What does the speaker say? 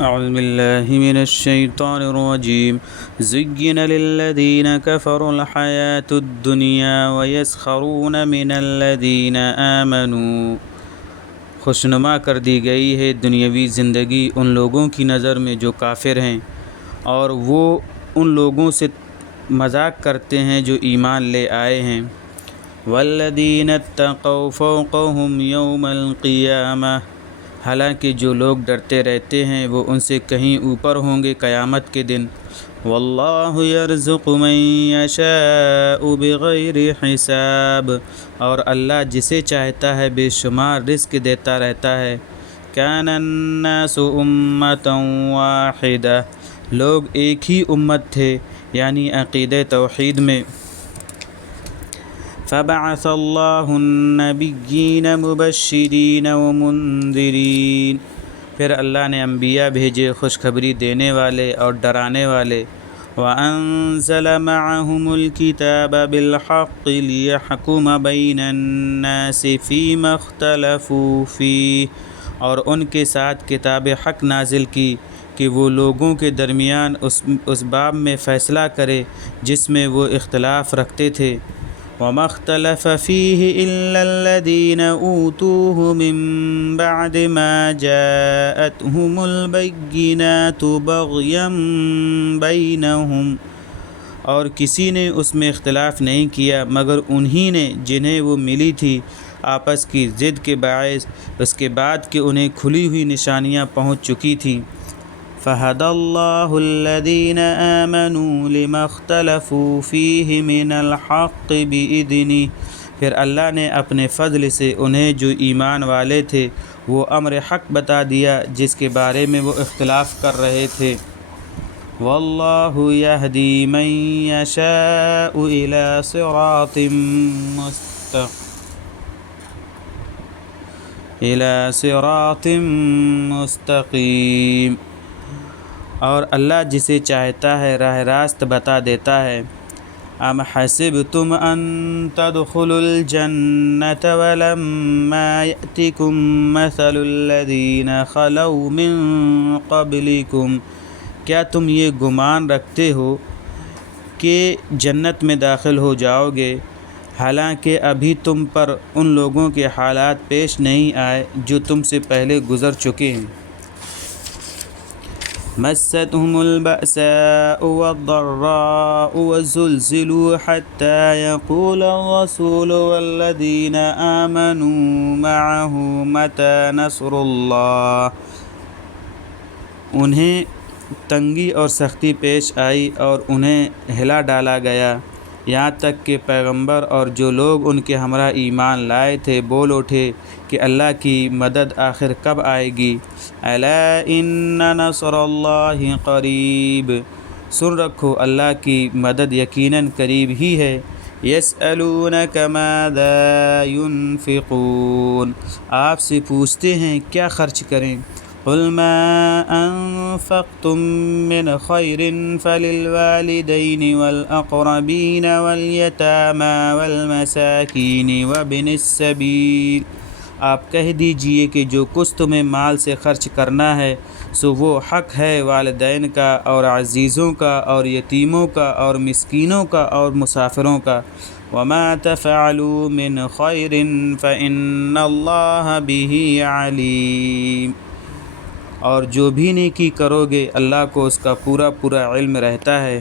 أعوذ بالله من الشيطان الرجيم زين للذين كفروا الحياة الدنيا ويسخرون من الذين آمنوا خوشنما کر دی گئی ہے دنیاوی زندگی ان لوگوں کی نظر میں جو کافر ہیں، اور وہ ان لوگوں سے مذاق کرتے ہیں جو ایمان لے آئے ہیں۔ والذین اتقوا فوقهم یوم القیامہ، حالانکہ جو لوگ ڈرتے رہتے ہیں وہ ان سے کہیں اوپر ہوں گے قیامت کے دن۔ واللہ یرزق من یشاء بغیر حساب، اور اللہ جسے چاہتا ہے بے شمار رزق دیتا رہتا ہے۔ کان الناس امۃ واحدہ، لوگ ایک ہی امت تھے، یعنی عقیدہ توحید میں۔ فبعث اللہ النبیین مبشرین ومنذرین، پھر اللہ نے انبیاء بھیجے خوشخبری دینے والے اور ڈرانے والے۔ وَأَنزَلَ مَعَهُمُ الْكِتَابَ بِالْحَقِّ لِيَحْكُمَ بَيْنَ النَّاسِ فِيمَا اخْتَلَفُوا فِيهِ، اور ان کے ساتھ کتاب حق نازل کی کہ وہ لوگوں کے درمیان اس باب میں فیصلہ کرے جس میں وہ اختلاف رکھتے تھے۔ وَمَا اخْتَلَفَ فِيهِ إِلَّا الَّذِينَ أُوتُوهُ مِن بَعْدِ مَا جَاءَتْهُمُ الْبَيِّنَاتُ بَغْيًا بَيْنَهُمْ، اور کسی نے اس میں اختلاف نہیں کیا مگر انہی نے جنہیں وہ ملی تھی آپس کی ضد کے باعث، اس کے بعد کہ انہیں کھلی ہوئی نشانیاں پہنچ چکی تھیں۔ فَهَدَى اللَّهُ الَّذِينَ آمَنُوا لِمَا اخْتَلَفُوا فِيهِ مِنَ الْحَقِّ بِإِذْنِهِ، پھر اللہ نے اپنے فضل سے انہیں جو ایمان والے تھے وہ امر حق بتا دیا جس کے بارے میں وہ اختلاف کر رہے تھے۔ وَاللَّهُ يَهْدِي مَن يَشَاءُ إِلَى صِرَاطٍ مُّسْتَقِيمٍ، اور اللہ جسے چاہتا ہے راہ راست بتا دیتا ہے۔ ام حسبتم ان تدخلوا الجنة ولما يأتكم مثل الذين خلوا من قبلكم، کیا تم یہ گمان رکھتے ہو کہ جنت میں داخل ہو جاؤ گے حالانکہ ابھی تم پر ان لوگوں کے حالات پیش نہیں آئے جو تم سے پہلے گزر چکے ہیں۔ مستهم البأساء والضراء وزلزلوا حتى يقول الرسول والذين آمنوا معه متى نصر الله، انہیں تنگی اور سختی پیش آئی اور انہیں ہلا ڈالا گیا، یہاں تک کہ پیغمبر اور جو لوگ ان کے ہمراہ ایمان لائے تھے بول اٹھے کہ اللہ کی مدد آخر کب آئے گی۔ الا ان نصر اللہ قریب، سن رکھو اللہ کی مدد یقیناً قریب ہی ہے۔ یسألونک ماذا ينفقون، آپ سے پوچھتے ہیں کیا خرچ کریں۔ قل ما انفقتم من خیر فللوالدین والاقربین والیتامی والمساکین وابن السبیل، آپ کہہ دیجئے کہ جو کچھ تمہیں مال سے خرچ کرنا ہے سو وہ حق ہے والدین کا اور عزیزوں کا اور یتیموں کا اور مسکینوں کا اور مسافروں کا۔ وما تفعلوا من خیر فإن اللہ بہ علیم، اور جو بھی نیکی کرو گے اللہ کو اس کا پورا علم رہتا ہے۔